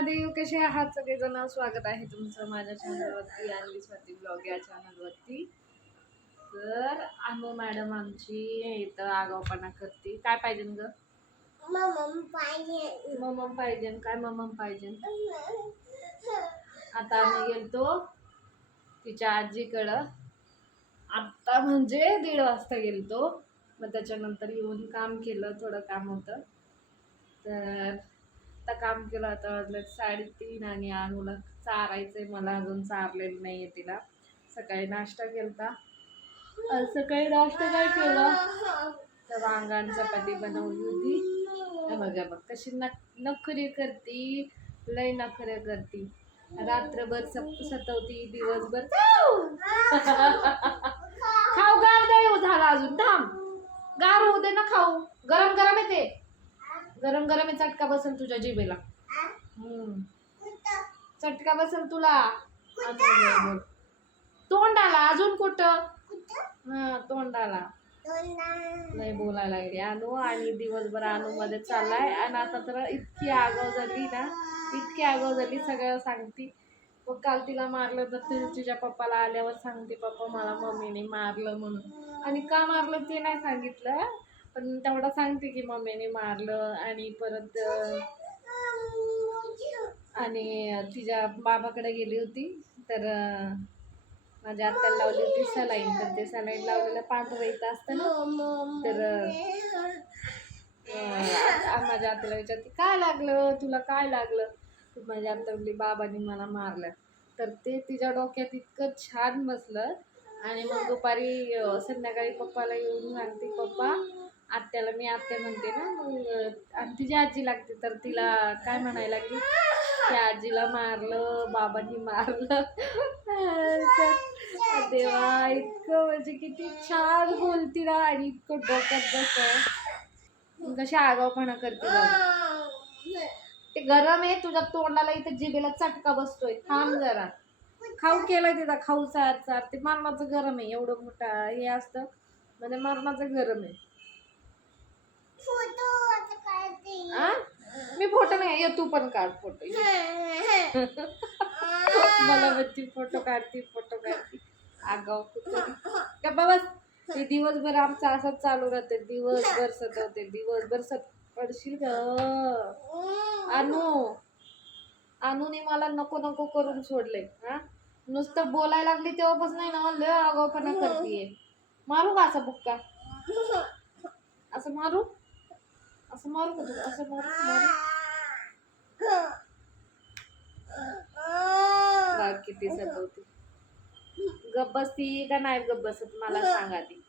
महादेव कसे आहात? सगळेजण स्वागत आहे तुमचं माझ्या चॅनलवरती आणि स्वाती ब्लॉग या चॅनलवरती. तर अनु मॅडम आमची इथं आगावपणा करते. काय पाहिजे ग? मम्मा पाहिजे. ममम पाहिजे काय ममम पाहिजे आता आम्ही गेलतो तिच्या आजीकडं. आत्ता म्हणजे दीड वाजता गेलतो. मग त्याच्यानंतर येऊन काम केलं थोडं काम होतं. तर आत्ता काम केलं आता वाजलं साडेतीन आणि अनुला चारायचंय. मला अजून चारलेलं नाही आहे तिला. सकाळी नाश्ता केलता. सकाळी नाश्ता काय केला? तर वांगण चपाती बनवली होती. बघा बघ कशी नक नखरे करती. लय नखरे करती. रात्रभर सप सतवती दिवसभर. खाऊ गार नाही हो झाला अजून. थांब. गार होऊ दे ना खाऊ. गरम गरम गरम गरम आहे चटका बसेल तुझ्या जिभेला. हम्म. चटका बसेल तुला. तोंडाला अजून कुठं? हा तोंडाला. नाही बोलायला लागली. अनु आणि दिवसभर अनु मध्ये चाललाय. आणि आता तर इतकी आगाव झाली ना इतकी आगाव झाली. सगळं सांगती. मग काल तिला मारलं तर ती तिच्या पप्पाला आल्यावर सांगते पप्पा मला मम्मीने मारलं म्हणून. आणि का मारलं ते नाही सांगितलं. पण तेवढं सांगते की मम्मीने मारलं आणि परत आणि तिच्या बाबाकडे गेली होती. तर माझ्या आत्याला लावली होती सलाईन. तर ते सलाईन लावलेलं पांढरं येत असतं ना. तर माझ्या आत्याला विचारते काय लागलं? तुला काय लागलं? तर माझ्या आत्या बाबाने मला मारलं. तर ते तिच्या डोक्यात इतकं छान बसलं. आणि मग दुपारी संध्याकाळी पप्पाला येऊन सांगते पप्पा आत्याला मी आत्या म्हणते ना मग आणि तिची आजी लागते तर तिला काय म्हणायला लागली? त्या आजीला मारलं बाबांनी मारलं. तर देवा इतकं म्हणजे किती छान बोलती ना आणि इतकं डोक्यात बस कशी आगावपणा करते ते गरम आहे तुझ्या तोंडाला इथं जिबेला चटका बसतोय. थांब जरा. खाऊ केलाय तिथं खाऊ चार चार. ते मरणाचं गरम आहे एवढं मोठा हे असतं. म्हणजे मरणाचं गरम आहे. मी फोटो नाही ये तू पण काढ फोटो मला म्हणती फोटो काढती फोटो काढती. आगाव गप्पा बस. ते दिवसभर आमचं असंच चालू राहते दिवसभर सतवते दिवसभर सत पडशील ग. अनु अनुने मला नको नको करून सोडले हा? नुसतं बोलायला लागली तेव्हापासून नाही ना लय आगावपणा करतीये. मारू का असा बुक्का? असं मारू? असं मारू का तुला असं मारू किती सतवते गप्प बसती का नाही गप्प बसत मला सांग आधी.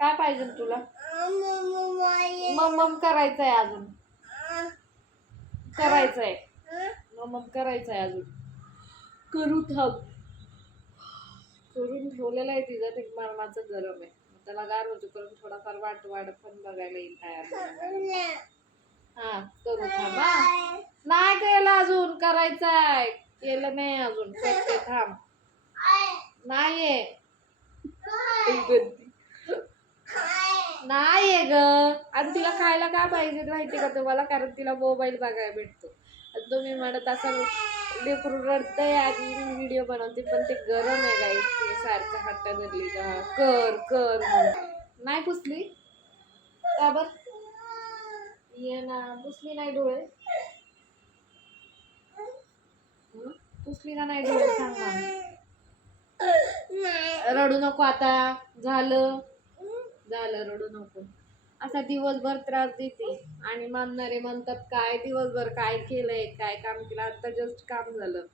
काय पाहिजे तुला? मम करायचंय अजून. करायचंय. मम करायचंय अजून. करू थांब. करून ठेवलेलं आहे तिचं ते मरणाचं गरम आहे. त्याला गार होतो करून थोडाफार वाट वाट पण बघायला येईल तयार हा करू थांब नाही केलं अजून करायचंय. केलं नाही अजून. करते थांब. नाहीये. नाहीये ग. आणि तिला खायला काय पाहिजे माहिती का तुम्हाला? कारण तिला मोबाईल बघायला भेटतो. आणि तुम्ही म्हणत असाल लेकरू रडतंय आणि व्हिडिओ बनवते पण ते गरम आहे गाई सारखं हट्टा धरली का कर कर. नाही पुसली. का बर? ये ना पुसली नाही डोळे? पुसली का नाही डोळे सांग रडू नको आता. झालं. झालं रडू नको. असा दिवसभर त्रास देते. आणि मानणारे म्हणतात काय दिवसभर काय केलंय काय काम केलं? आता जस्ट काम झालं.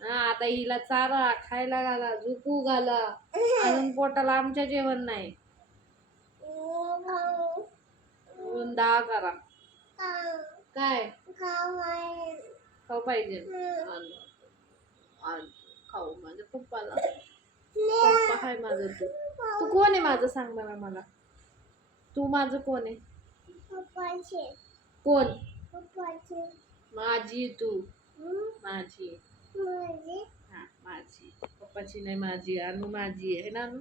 आता हिला चारा खायला घाला झुकू घाला. अजून पोटाला आमच्या जेवण नाही. दहा करा. काय? खाऊ पाहिजे. खाऊ माझ्या पप्पाला. पप्पा हाय माझं तू तू कोण आहे माझं सांग मला मला. तू माझं कोण आहे? कोण? माझी तू. माझी हा माझी पप्पाची नाही माझी अनु माझी आहे. ना अनु?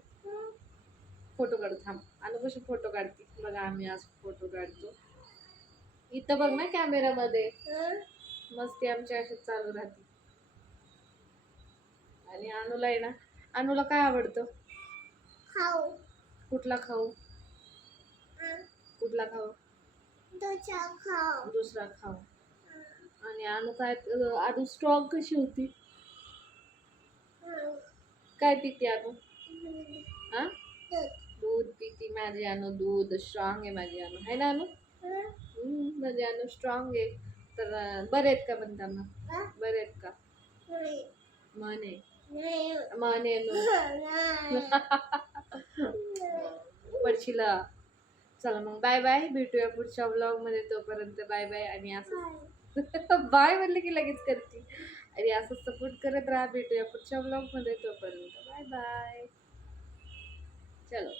फोटो काढू थांब. अनु कशी फोटो काढते? बघा आम्ही आज फोटो काढतो. इथं बघ ना कॅमेरामध्ये. मस्ती आमची अशीच चालू राहते. आणि अनुला आहे ना अनुला काय आवडतं? खाऊ. कुठला खाऊ. कुठला खाऊ? दुसरा खाऊ. दुसरा खाऊ. आणि अनु काय? अनु स्ट्रॉंग कशी होती. काय पिते अनु हा? दूध. पिती. माझी अनु दूध. स्ट्रॉंग आहे माझी अनु आहे ना अनु माझी अनु स्ट्रॉंग आहे. तर बरे आहेत का म्हणताना. बरे आहेत का. म्हणे. म्हणे. पडशीला? चला मग बाय बाय. भेटूया पुढच्या ब्लॉगमध्ये तोपर्यंत बाय बाय आणि असं बाय. म्हणलं की लगेच करते. आणि असं सपोर्ट करत राहा. भेटूया पुढच्या ब्लॉगमध्ये तोपर्यंत. Bye bye. चलो.